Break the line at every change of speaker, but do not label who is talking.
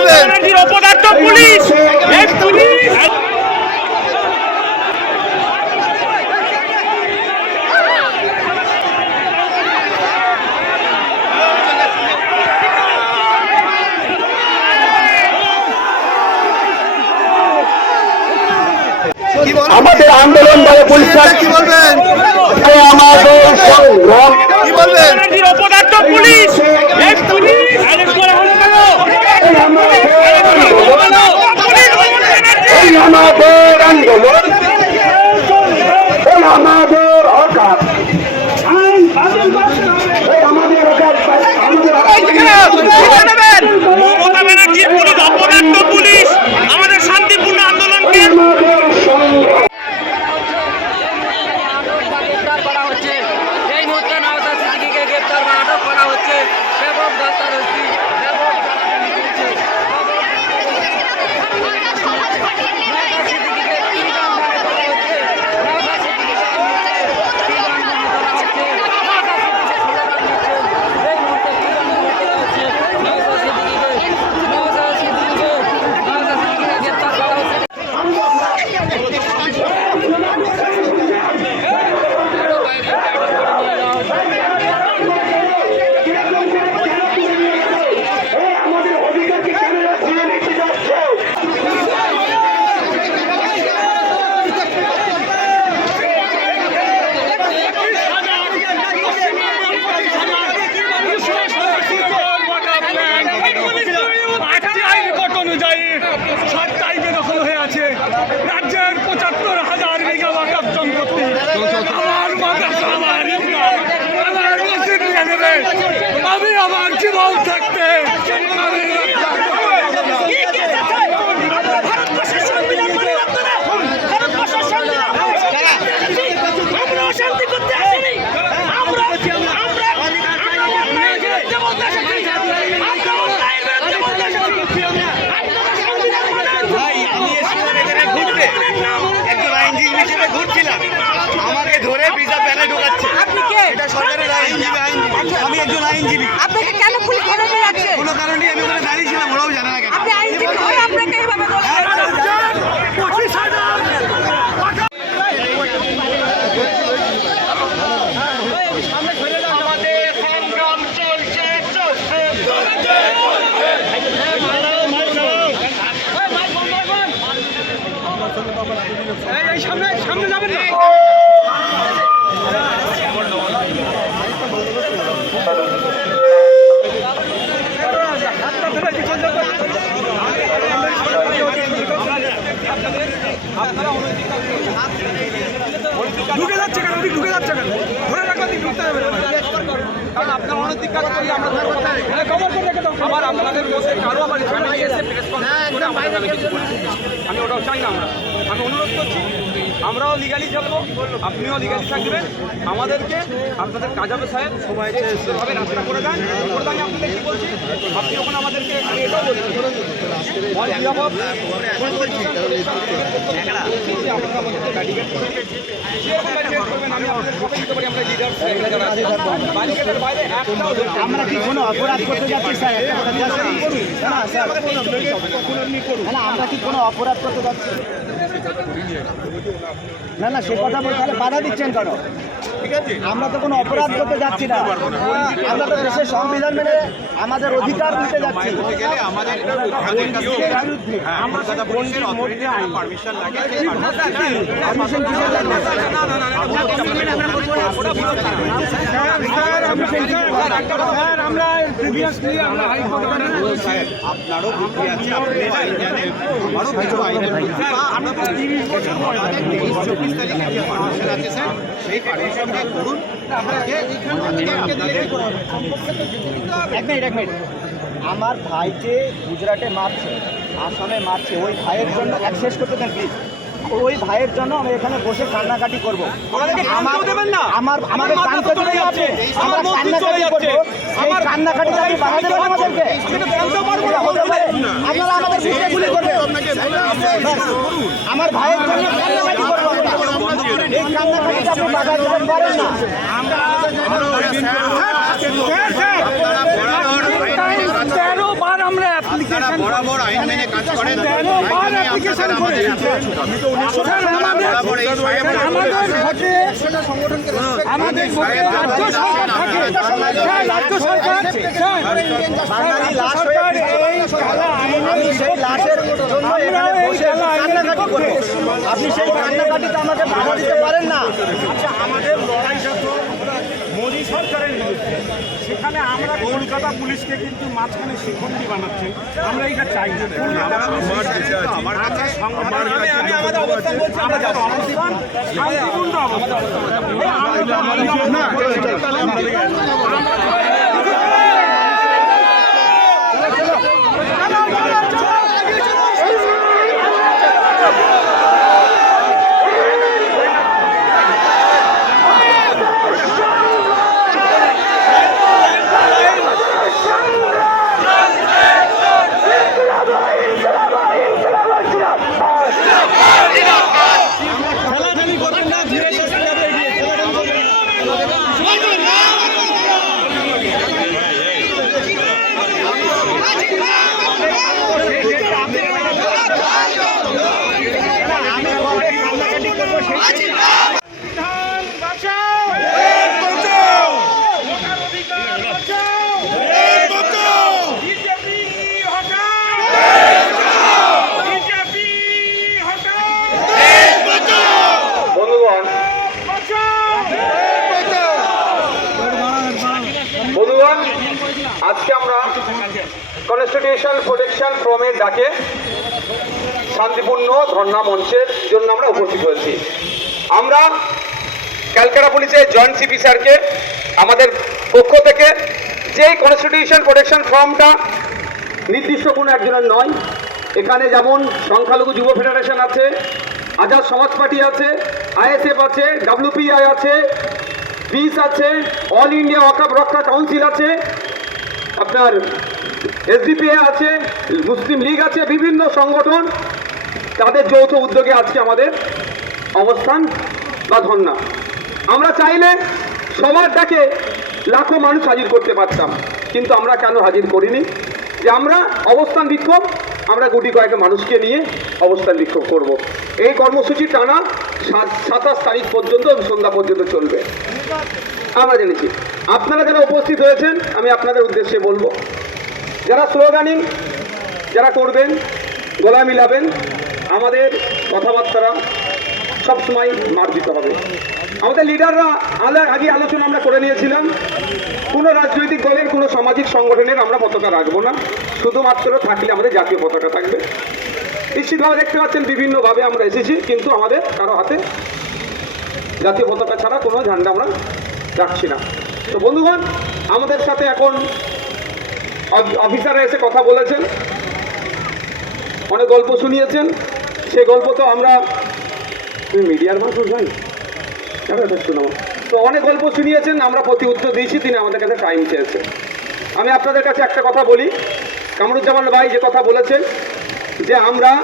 অপদার্থ পুলিশ!
আমাদের আন্দোলন বলে পরিষ্কার
কি বলবেন?
আমাদের সংগ্রাম
কি বলবেন?
অপদার্থ পুলিশ অ্যারেস্ট করা হলো কেন অ্যারেস্ট করা হলো কেন? পুলিশ ভবন ব্যানার্জি
এই আমাদের আন্দোলন এই আমাদের অকার এই আমাদের অকার আমাদের
মমতা ব্যানার্জির পুলিশ অপদার্থ পুলিশ আমাদের শান্তিপূর্ণ আন্দোলনকে
আমাদের সংগ্রাম
গ্রেপ্তার করা হচ্ছে এই মুহূর্তে নওসাদ সিদ্দিকীকে গ্রেপ্তার বা আটক করা হচ্ছে ব্যাপক ধস্তাধস্তি ব্যাপক চালাচালি চলছে। নওশাদ সিদ্দিকীকে তিনজন ভাগে করা হচ্ছে। নওশাদ সিদ্দিকীকে এই মুহূর্তে তিনজন ভাগে করা হচ্ছে। নওশাদ সিদ্দিকী স্লোগান দিচ্ছেন। এই মুহূর্তে তিনজন ভাগে করা হচ্ছে। নওশাদ সিদ্দিকীকে নওশাদ সিদ্দিকীকে নওশাদ সিদ্দিকীকে গ্রেপ্তার করা হচ্ছে
আমাদের অধিকারকে কেন ছিঁড়ে নিতে যাচ্ছে
আটটি আইন কট অনুযায়ী সাতটা আইনে দখল হয়ে আছে রাজ্যের পঁচাত্তর হাজার বিঘা ওয়াকাপ সম্পত্তি আমার মাদ্রাসা আমার ঈদগাহ, আমার মসজিদ নিয়ে নেবে আমি আমার জীবন থাকতে আমি রক্ষা করব।
ভাই আমি এসেছিলাম এখানে ঘুরতে একজন আইনজীবী হিসেবে ঘুরছিলাম আমাকে ধরে ভিসা প্যানে ঢোকাচ্ছে
আপনি কে?
এটা সরকারের আইনজীবী আইনজীবী আমি একজন আইনজীবী
আপনাকে কেন পুলিশ ধরে নিয়ে যাচ্ছে
কোনো কারণে আমি ওখানে দাঁড়িয়েছিলাম ওরাও জানে না কেন।
আপনি আইনজীবী হয়ে আপনাকে এইভাবে ধরে নিয়ে যাচ্ছে?
আমাদের সংগ্রাম চলছে চলছে
ঢুকে যাচ্ছে কেন আপনি ঢুকে যাচ্ছে কেন ধরে রাখো আপনি ঢুকতে হবে না কারণ আপনার অনৈতিক কাজ করলে আমরা ধরবো করে। আবার আপনাদের মধ্যে কারও আবার এসে প্রেস করে। আমি ওটাও চাই না আমরা আমি অনুরোধ করছি, আমরাও লিগালি চলবো আপনিও লিগালি থাকবেন। আমাদেরকে, আপনাদের কাজাবে সাহেব সবাই সুস্থভাবে রাস্তা করে দেন। কি বলছি, আপনি ওখানে আমাদেরকে আমি এটাও আমরা
কি কোনো অপরাধ করতে আমরা কি কোনো অপরাধ করতে যাচ্ছি? না না সে কথা বলতে তাহলে বাধা দিচ্ছেন কেন? আমরা তো কোনো অপরাধ করতে যাচ্ছি না। আমরা তো দেশের সংবিধান মেনে আমাদের অধিকার দিতে যাচ্ছি।
আপনারও বুদ্ধি আছে আপনি আইন জানেন। আমারও কিছু আইনের বুদ্ধি আমরা তো তিরিশ বছর পর আমাদের তেইশ চব্বিশ তারিখে যে পারমিশন আছে স্যার সেই করুন
আমার ভাইকে গুজরাটে মারছে আসামে মারছে ওই ভাইয়ের জন্য শেষ করতে দেন প্লিজ ওই ভাইয়ের জন্য আমি এখানে বসে কান্নাকাটি করব? আমার আমাদের কান্নাকাটি করব। সেই কান্নাকাটি বাধা দেবেন আমাদেরকে। আপনারা আমাদের ভাইয়ের জন্য কান্নাকাটি আমরা। এই কান্নাকাটিটা আপনি বাধা দিতে পারেন না
তেরো বার আমরা অ্যাপ্লিকেশন
বরাবর আইন আইন নিয়ে আপনাদের আমাদের তারপরে এই সাহেব
আমাদের ভোটে রাজ্য সরকার থাকে স্যার, রাজ্য সরকার স্যার,
বাঙালি লাশ হয়ে আমি সেই লাশের জন্য এখানে বসে কান্নাকাটি করব আপনি সেই কান্নাকাটিতে আমাকে বাধা দিতে পারেন না
আচ্ছা আমাদের লড়াইটা মোদী সরকারের বিরুদ্ধে সেখানে আমরা কলকাতা পুলিশকে কিন্তু মাঝখানে শিখন্ডি বানাচ্ছি আমরা এটা চাই না অবস্থান বলছি আমরা অবস্থান শান্তিপূর্ণ অবস্থান সংবিধান বাঁচাও ভোটার অধিকার বাঁচাও বিজেপি হটাও বিজেপি হটাও
বন্ধুগণ
বাঁচাও
বন্ধুগণ, আজকে আমরা কনস্টিটিউশন প্রোটেকশন ফ্রমের ডাকে শান্তিপূর্ণ ধর্ণা মঞ্চের জন্য আমরা উপস্থিত হয়েছি। আমরা ক্যালকাটা পুলিশের জয়েন্ট সিপি স্যারকে আমাদের পক্ষ থেকে যে কনস্টিটিউশন প্রোটেকশন ফর্মটা নির্দিষ্ট কোনো একজনের নয়, এখানে যেমন সংখ্যালঘু যুব ফেডারেশন আছে, আজাদ সমাজ পার্টি আছে, আইএসএফ আছে ডাব্লিউপিআই আছে বিস আছে অল ইন্ডিয়া ওয়াকাব রক্ষা কাউন্সিল আছে, আপনার এসডিপিএ আছে মুসলিম লীগ আছে, বিভিন্ন সংগঠন, তাদের যৌথ উদ্যোগে আজকে আমাদের অবস্থান বা ধর্ণা। আমরা চাইলে সবার ডাকে লাখো মানুষ হাজির করতে পারতাম, কিন্তু আমরা কেন হাজির করিনি? যে আমরা অবস্থান বিক্ষোভ, আমরা গুটি কয়েক মানুষকে নিয়ে অবস্থান বিক্ষোভ করব। এই কর্মসূচি টানা সাত- সাতাশ তারিখ পর্যন্ত সন্ধ্যা পর্যন্ত চলবে। আমরা জেনেছি। আপনারা যারা উপস্থিত হয়েছেন, আমি আপনাদের উদ্দেশ্যে বলব, যারা স্লোগানিং, যারা করবেন, গলা মিলাবেন, আমাদের কথাবার্তারা সবসময় মার্জিত হবে। আমাদের লিডাররা আলো আগে আলোচনা আমরা করে নিয়েছিলাম, কোনো রাজনৈতিক দলের, কোনো সামাজিক সংগঠনের আমরা পতাকা রাখব না, শুধুমাত্র থাকলে আমাদের জাতীয় পতাকা থাকবে। নিশ্চিতভাবে দেখতে পাচ্ছেন, বিভিন্নভাবে আমরা এসেছি, কিন্তু আমাদের কারও হাতে জাতীয় পতাকা ছাড়া কোনো ঝান্ডা আমরা রাখছি না। তো বন্ধুগণ, আমাদের সাথে এখন অফ- অফিসাররা এসে কথা বলেছেন। অনেক গল্প শুনিয়েছেন। সে গল্প তো আমরা তুমি মিডিয়ার মানুষ এটা তো অনেক গল্প শুনিয়েছেন, আমরা প্রতি উত্তর দিয়েছি, তিনি আমাদের কাছে টাইম চেয়েছেন। আমি আপনাদের কাছে একটা কথা বলি। কামরুজ্জামান ভাই যে কথা বলেছেন, যে আমরা